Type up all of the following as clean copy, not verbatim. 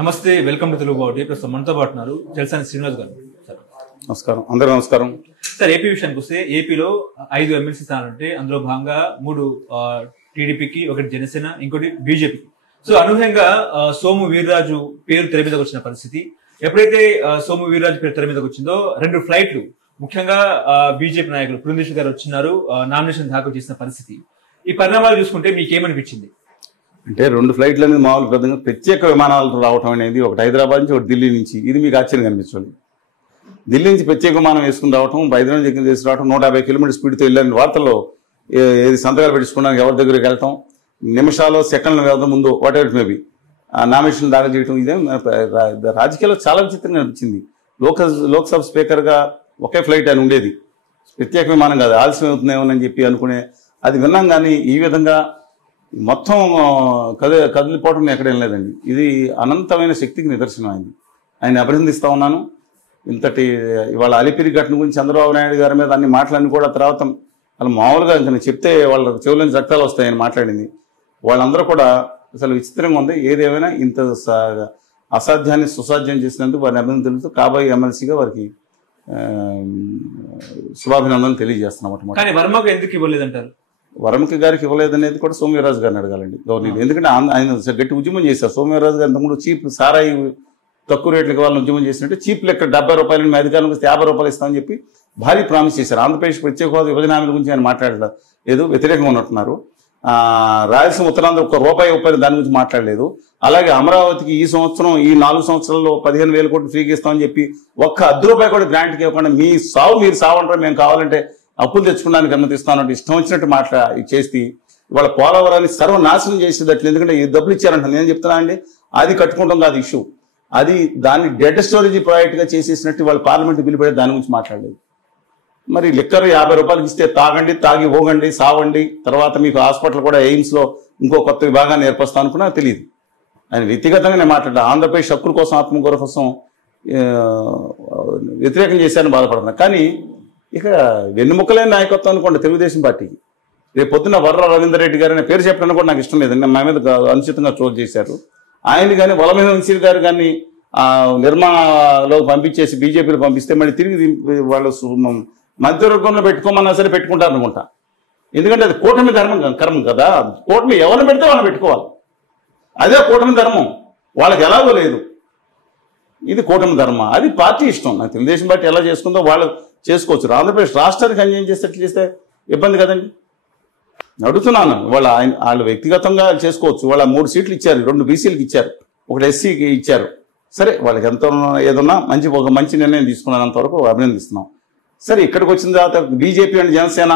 నమస్తే, welcome to Telugu body. ప్రస్తుతం మనతో పాటు ఉన్నారు జల్సాని శ్రీనివాస్ గారు. సార్ నమస్కారం, అందరూ నమస్కారం. సార్, ఏపీ విషయానికి వస్తే ఏపీలో 5 ఎమ్మెల్సీ స్థానాలు ఉంటే అందులో భాగంగా 3 టీడీపీకి, 1 జనసేన, ఇంకోటి బీజేపీకి. సో అనూహ్యంగా సోము వీర్రాజు పేరు తెర మీదకి వచ్చిన పరిస్థితి. ఎప్పుడైతే సోము వీర్రాజు పేరు తెర మీదకి వచ్చిందో 2 ఫ్లైట్లు ముఖ్యంగా బీజేపీ నాయకులు పురంధేశ్వర్ గారు వచ్చినారు, నామినేషన్ దాఖలు చేసిన పరిస్థితి. ఈ పరిణామాలు చూసుకుంటే మీకేమనిపించింది? అంటే 2 ఫ్లైట్లు అనేది మామూలు పెద్దగా ప్రత్యేక విమానాలు రావటం అనేది, ఒకటి హైదరాబాద్ నుంచి, ఒకటి ఢిల్లీ నుంచి. ఇది మీకు ఆశ్చర్యం కనిపించాలి. ఢిల్లీ నుంచి ప్రత్యేక విమానం వేసుకుని రావటం, హైదరాబాద్ నుంచి తీసుకురావటం, 150 కిలోమీటర్ స్పీడ్తో వెళ్ళని వార్తల్లో ఏది సంతకాలు పెట్టించుకోవడానికి ఎవరి దగ్గరికి వెళ్ళటం, నిమిషాలు సెకండ్ల వ్యవధి ముందు వాట్ ఎవర్ మేబీ నామినేషన్ దాఖలు చేయడం, ఇదేం రాజకీయాల్లో చాలా విచిత్రంగా అనిపించింది. లోక్సభ స్పీకర్గా ఒకే ఫ్లైట్ అని ఉండేది, ప్రత్యేక విమానం కాదు, ఆలస్యం అవుతుందేమోనని చెప్పి అనుకునే అది విన్నాం. కానీ ఈ విధంగా మొత్తం కదిలిపోవటం ఎక్కడేం లేదండి. ఇది అనంతమైన శక్తికి నిదర్శనం అయింది. ఆయన అభినందిస్తా ఉన్నాను. ఇంతటి ఇవాళ అలిపిరి ఘటన గురించి చంద్రబాబు నాయుడు గారి మీద అన్ని మాటలన్నీ కూడా తర్వాత వాళ్ళు మామూలుగా ఇంకా చెప్తే వాళ్ళ చెవులని రక్తాలు వస్తాయని మాట్లాడింది. వాళ్ళందరూ కూడా అసలు విచిత్రంగా ఉంది. ఏదేమైనా ఇంత అసాధ్యాన్ని సుసాధ్యం చేసినందుకు వారిని అభినందన తెలుస్తూ కాబోయే ఎమ్మెల్సీగా వారికి శుభాభినందనలు తెలియజేస్తున్నాం. కానీ వర్మకు ఎందుకు ఇవ్వలేదంటారు? వరమకి గారికి ఇవ్వలేదనేది కూడా సోమవీర్రాజు గారిని అడగాలండి గవర్నర్. ఎందుకంటే ఆయన గట్టి ఉద్యమం చేశారు. సోమవీర్రాజు గారు ఇంతకుముందు చీప్ సారాయి తక్కువ రేట్లకి వాళ్ళని ఉద్యమం చేసినట్టు చీప్ లెక్క 70 రూపాయలు మీ అధికారులకు వస్తే 50 రూపాయలు ఇస్తామని చెప్పి భారీ ప్రామిస్ చేశారు. ఆంధ్రప్రదేశ్ ప్రత్యేక హోదా విభజన హామీల గురించి ఆయన మాట్లాడలేదు, ఏదో వ్యతిరేకంగా ఉన్నట్టున్నారు. రాయలసీమ ఉత్తరాంధ్ర ₹1 దాని గురించి మాట్లాడలేదు. అలాగే అమరావతికి ఈ సంవత్సరం ఈ 4 సంవత్సరాల్లో 15,000 కోట్లు ఫ్రీగా ఇస్తామని చెప్పి ఒక్క ₹10 కూడా గ్రాంట్కి ఇవ్వకుండా మీ సావు మీరు సావంటారు, మేము కావాలంటే అప్పులు తెచ్చుకోవడానికి అనుమతిస్తానంటే ఇష్టం వచ్చినట్టు చేసి వాళ్ళ పోలవరాన్ని సర్వనాశనం చేసేటట్లు. ఎందుకంటే ఈ డబ్బులు ఇచ్చారంట. నేను చెప్తున్నా అండి, అది కట్టుకుంటాం కాదు ఇష్యూ, అది దాన్ని డెడ్ స్టోరేజ్ ప్రాజెక్ట్ గా చేసేసినట్టు వాళ్ళు పార్లమెంట్ బిల్లు పడే దాని గురించి మాట్లాడలేదు. మరి లిక్కర్ ₹50 ఇస్తే తాగండి, తాగి పోగండి, సావండి, తర్వాత మీకు హాస్పిటల్ కూడా ఎయిమ్స్ లో ఇంకో కొత్త విభాగాన్ని ఏర్పరుస్తా అనుకున్నా తెలియదు. ఆయన వ్యక్తిగతంగా నేను మాట్లాడా, ఆంధ్రప్రదేశ్ హక్కుల కోసం, ఆత్మగౌరవ కోసం వ్యతిరేకం చేశారని బాధపడుతున్నా. కానీ ఇక వెన్నుముక్కలేని నాయకత్వం అనుకోండి తెలుగుదేశం పార్టీకి. రేపు పొద్దున్న వర్ర రవీందర్ రెడ్డి గారు అనే పేరు చెప్పడం కూడా నాకు ఇష్టం లేదండి. మా మీద అనుచితంగా ట్రోల్ చేశారు. ఆయన కానీ వలమైన వంశీ గారు కానీ నిర్మాలో పంపించేసి బీజేపీలో పంపిస్తే మళ్ళీ తిరిగి వాళ్ళు మంత్రివర్గంలో పెట్టుకోమన్నా సరే పెట్టుకుంటారు అనుకుంటా. ఎందుకంటే అది కూటమి కర్మం కదా. కూటమి ఎవరిని పెడితే వాళ్ళని పెట్టుకోవాలి, అదే కూటమి ధర్మం. వాళ్ళకి ఎలాగో లేదు, ఇది కూటమి ధర్మం. అది పార్టీ ఇష్టం. నాకు తెలుగుదేశం పార్టీ ఎలా చేసుకుందో వాళ్ళు చేసుకోవచ్చు. ఆంధ్రప్రదేశ్ రాష్ట్రానికి అన్యాయం చేసేట్లు చేస్తే ఇబ్బంది కదండి. అడుగుతున్నాను, వాళ్ళు వ్యక్తిగతంగా చేసుకోవచ్చు. వాళ్ళ 3 సీట్లు ఇచ్చారు, 2 బీసీలకు ఇచ్చారు, 1 ఎస్సీకి ఇచ్చారు. సరే, వాళ్ళకి ఎంత ఏదన్నా ఒక మంచి నిర్ణయం తీసుకున్నంత వరకు అభినందిస్తున్నాం. సరే, ఇక్కడికి వచ్చిన తర్వాత బీజేపీ అండ్ జనసేన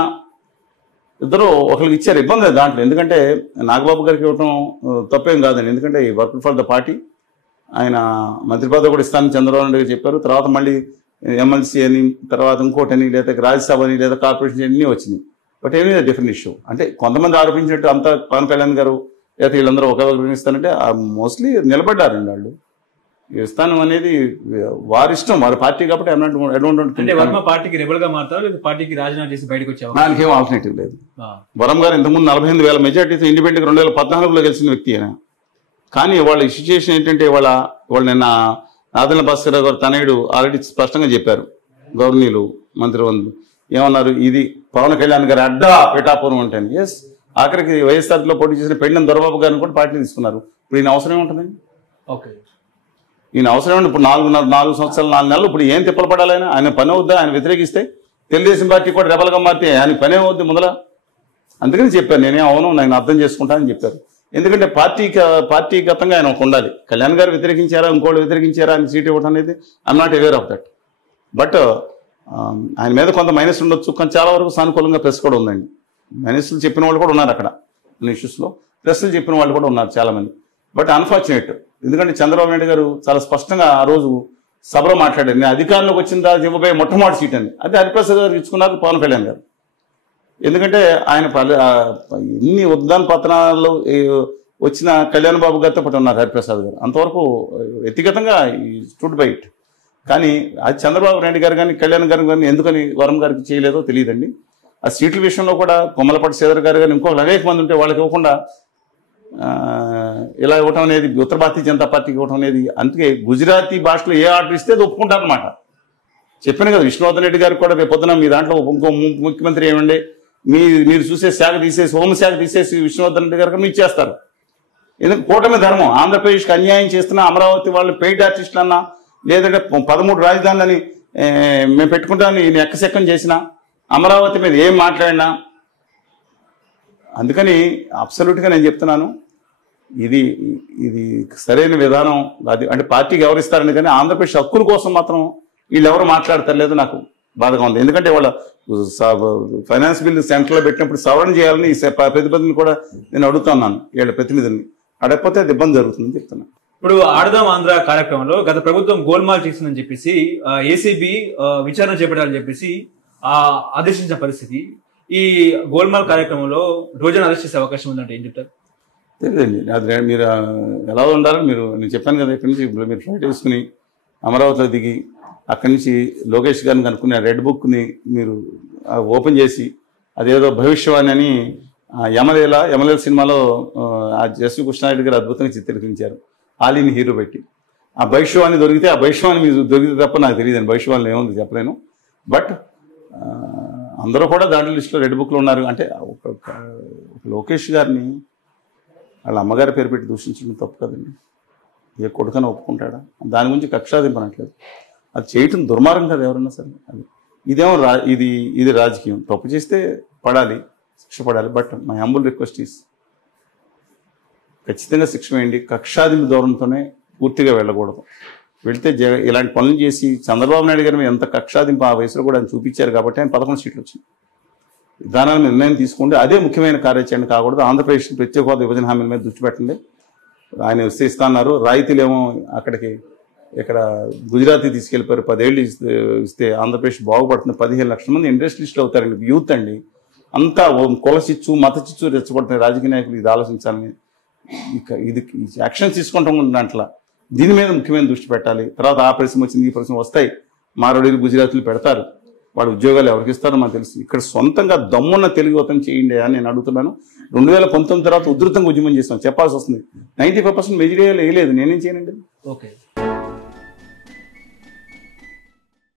ఇద్దరు ఒకరికి ఇచ్చారు, ఇబ్బంది లేదు దాంట్లో. ఎందుకంటే నాగబాబు గారికి ఇవ్వటం తప్పేం కాదండి. ఎందుకంటే ఈ వర్క్ ఫర్ ద పార్టీ, ఆయన మంత్రి పదవి కూడా ఇస్తానని చంద్రబాబు నాయుడు గారు చెప్పారు. తర్వాత మళ్ళీ ఎమ్మెల్సీ అని, తర్వాత ఇంకోటని, లేదా రాజ్యసభ అని, లేదా కార్పొరేషన్ అన్నీ వచ్చినాయి. బట్ ఏమీ డిఫరెంట్ ఇష్యూ. అంటే కొంతమంది ఆరోపించినట్టు అంతా పవన్ కళ్యాణ్ గారు లేదా వీళ్ళందరూ ఒకరు ఇస్తానంటే మోస్ట్లీ నిలబడ్డారండి వాళ్ళు. ఇస్తాను అనేది వారి ఇష్టం, వారి పార్టీ కాబట్టి పార్టీకి రెబల్ గా మారుతారు, పార్టీకి రాజీనామా చేసి బయటకు వచ్చారు. దానికి ఏం ఆల్టర్నేటివ్ లేదు. వరం గారు ఇంతకుముందు 45,000 మెజార్టీతో ఇండిపెండెంట్ 2014లో గెలిచిన వ్యక్తి ఆయన. కానీ వాళ్ళ సిచ్యుయేషన్ ఏంటంటే వాళ్ళు నిన్న నాదెండ్ల భాస్కర్ గారు తనయుడు ఆల్రెడీ స్పష్టంగా చెప్పారు, గవర్నీలు మంత్రివర్గం ఏమన్నారు, ఇది పవన్ కళ్యాణ్ గారు అడ్డా పిఠాపురం ఉంటాను. ఎస్, ఆఖరికి వైఎస్ఆర్లో పోటీ చేసిన పెండం దొరబాబు గారిని కూడా పార్టీ తీసుకున్నారు. ఇప్పుడు ఈయన అవసరం ఏముంటుందండి? ఓకే, ఈయన అవసరం ఏమంటే ఇప్పుడు 4 సంవత్సరాలు 4 నెలలు ఇప్పుడు ఏం తిప్పలు పడాలి? ఆయన పని అవుద్దా? ఆయన వ్యతిరేకిస్తే తెలుగుదేశం పార్టీ కూడా రెబల్గా మారితే ఆయన పనే అవుద్ది ముందర. అందుకని చెప్పాను నేనే, అవును నేను అర్థం చేసుకుంటానని చెప్పారు. ఎందుకంటే పార్టీగతంగా ఆయన ఉండాలి. కళ్యాణ్ గారు వ్యతిరేకించారా, ఇంకోళ్ళు వ్యతిరేకించారా అని సీట్ ఇవ్వడం అనేది I'm not aware of that. But ఆయన మీద కొంత మైనస్ ఉండొచ్చు, కానీ చాలా వరకు సానుకూలంగా ప్రెస్ కూడా ఉందండి. మైనస్లు చెప్పిన వాళ్ళు కూడా ఉన్నారు అక్కడ ఇష్యూస్లో, ప్రెస్లు చెప్పిన వాళ్ళు కూడా ఉన్నారు చాలామంది. బట్ అన్ఫార్చునేట్, ఎందుకంటే చంద్రబాబు నాయుడు గారు చాలా స్పష్టంగా ఆ రోజు సభలో మాట్లాడారు, నేను అధికారంలోకి వచ్చిన తర్వాత ఇవ్వబోయే మొట్టమొదటి సీట్ అని. అది హరిప్రసాద్ గారు ఇచ్చుకున్నారు, పవన్ కళ్యాణ్ గారు. ఎందుకంటే ఆయన ఇన్ని ఉద్దాన పత్రాల్లో వచ్చిన కళ్యాణ్ బాబు గారితో పాటు ఉన్నారు హరిప్రసాద్ గారు. అంతవరకు వ్యక్తిగతంగా స్టూడ్ బై ఇట్. కానీ అది చంద్రబాబు నాయుడు గారు కానీ కళ్యాణ్ గారు కానీ ఎందుకని వరం గారికి చేయలేదో తెలియదండి. ఆ సీట్ల విషయంలో కూడా కొమ్మలపాటి శ్రీధర్ గారు కానీ ఇంకొక అనేక మంది ఉంటే వాళ్ళకి ఇవ్వకుండా ఇలా ఇవ్వటం అనేది ఉత్తర భారతీయ జనతా పార్టీకి ఇవ్వటం అనేది, అందుకే గుజరాతీ భాషలో ఏ ఆర్డర్ ఇస్తే అది ఒప్పుకుంటారనమాట. చెప్పాను కదా, విష్ణువర్ధన్ రెడ్డి గారికి కూడా రేపు పొద్దున మీ దాంట్లో ఇంకో ముఖ్యమంత్రి ఏమండి, మీరు చూసే శాఖ తీసేసి హోంశాఖ తీసేసి విష్ణువర్ధన్ రెడ్డి గారికి మీరు ఇచ్చేస్తారు. ఎందుకు కూటమి ధర్మం, ఆంధ్రప్రదేశ్కి అన్యాయం చేస్తున్నా, అమరావతి వాళ్ళు పెయిడ్ ఆర్టిస్టులు అన్నా, లేదంటే 13 రాజధానులని మేము పెట్టుకుంటామని ఈయన ఎక్కసెక్కం చేసినా, అమరావతి మీద ఏం మాట్లాడినా. అందుకని అబ్సల్యూట్గా నేను చెప్తున్నాను, ఇది సరైన విధానం అది. అంటే పార్టీకి ఎవరిస్తారని, కానీ ఆంధ్రప్రదేశ్ హక్కుల కోసం మాత్రం వీళ్ళు ఎవరు మాట్లాడతలేదు, నాకు బాధగా ఉంది. ఎందుకంటే వాళ్ళ ఫైనాన్స్ బిల్లు సెంటర్లో పెట్టినప్పుడు సవరణ చేయాలని ప్రతినిధులను కూడా నేను అడుగుతున్నాను, వీళ్ళ ప్రతినిధుల్ని. అడగకపోతే అది ఇబ్బంది జరుగుతుందని చెప్తున్నాను. ఇప్పుడు ఆడదాం ఆంధ్ర కార్యక్రమంలో గత ప్రభుత్వం గోల్మాల్ చేసిందని చెప్పేసి ఏసీబీ విచారణ చేపట్టాలని చెప్పేసి ఆదేశించిన పరిస్థితి. ఈ గోల్మాల్ కార్యక్రమంలో రోజున అరెస్ట్ చేసే అవకాశం ఉందంటే ఏం చెప్తారు? తెలియదండి, అది మీరు ఎలా ఉండాలని నేను చెప్పాను కదా, ఇక్కడి నుంచి మీరు ఫ్లైట్ వేసుకుని అమరావతిలో దిగి అక్కడి నుంచి లోకేష్ గారిని కనుక్కుని ఆ రెడ్ బుక్ని మీరు ఓపెన్ చేసి అదేదో భవిష్యవాణి అని యమలేల సినిమాలో ఆ జస్వి కృష్ణారెడ్డి గారు అద్భుతంగా చిత్రీకరించారు, ఆలీని హీరో పెట్టి. ఆ భవిష్యవాణి దొరికితే, ఆ భవిష్యవాణి మీరు దొరికితే తప్ప నాకు తెలియదండి, భవిష్యవాణిలో ఏముంది చెప్పలేను. బట్ అందరూ కూడా దాంట్లో లిస్టులో రెడ్ బుక్లో ఉన్నారు. అంటే ఒక లోకేష్ గారిని వాళ్ళ అమ్మగారి పేరు పెట్టి దూషించడం తప్పు కదండి, ఏ కొడుకని ఒప్పుకుంటాడా? దాని గురించి కక్షాదింపనట్లేదు, అది చేయటం దుర్మార్గం కదా ఎవరన్నా సరే. అది ఇదేమో ఇది రాజకీయం, తప్పు చేస్తే పడాలి, శిక్ష పడాలి. But my humble request is ఖచ్చితంగా శిక్ష వేయండి. కక్షాదింపు ధోరణితోనే పూర్తిగా వెళ్ళకూడదు. వెళితే ఇలాంటి పనులు చేసి చంద్రబాబు నాయుడు గారి మీద ఎంత కక్షాదింపు ఆ వయసులో కూడా ఆయన చూపించారు కాబట్టి ఆయన 11 సీట్లు వచ్చింది. విధానాన్ని నిర్ణయం తీసుకుంటే అదే ముఖ్యమైన కార్యాచరణ కాకూడదు. ఆంధ్రప్రదేశ్ ప్రత్యేక హోదా విభజన హామీల మీద దృష్టి పెట్టండి. ఆయన ఇస్తున్నారు, రాయితీలేమో అక్కడికి ఇక్కడ గుజరాతీ తీసుకెళ్ళిపోయారు. 10 ఏళ్ళు ఇస్తే ఆంధ్రప్రదేశ్ బాగుపడుతుంది. 15 లక్షల మంది ఇండస్ట్రియలిస్టులు అవుతారండి, యూత్ అండి. అంతా కుల చిచ్చు మత చిచ్చు రెచ్చగొడుతున్నాయి రాజకీయ నాయకులు. ఇది ఆలోచించాలని, ఇది యాక్షన్స్ తీసుకుంటాం దాంట్లో దీని మీద ముఖ్యమైన దృష్టి పెట్టాలి. తర్వాత ఆ పరిశ్రమ వచ్చింది, ఈ పరిశ్రమ వస్తాయి, మారోడీలు గుజరాతీలు పెడతారు, వాళ్ళు ఉద్యోగాలు ఎవరికి ఇస్తారో మాకు తెలుసు. ఇక్కడ సొంతంగా దమ్మున్న తెలుగు యువతం చేయండి అని నేను అడుగుతున్నాను. 2019 తర్వాత ఉధృతంగా ఉద్యమం చేస్తాం, చెప్పాల్సి వస్తుంది. 95% మెజారిటీ వేయలేదు, నేనేం చేయనండి. ఓకే.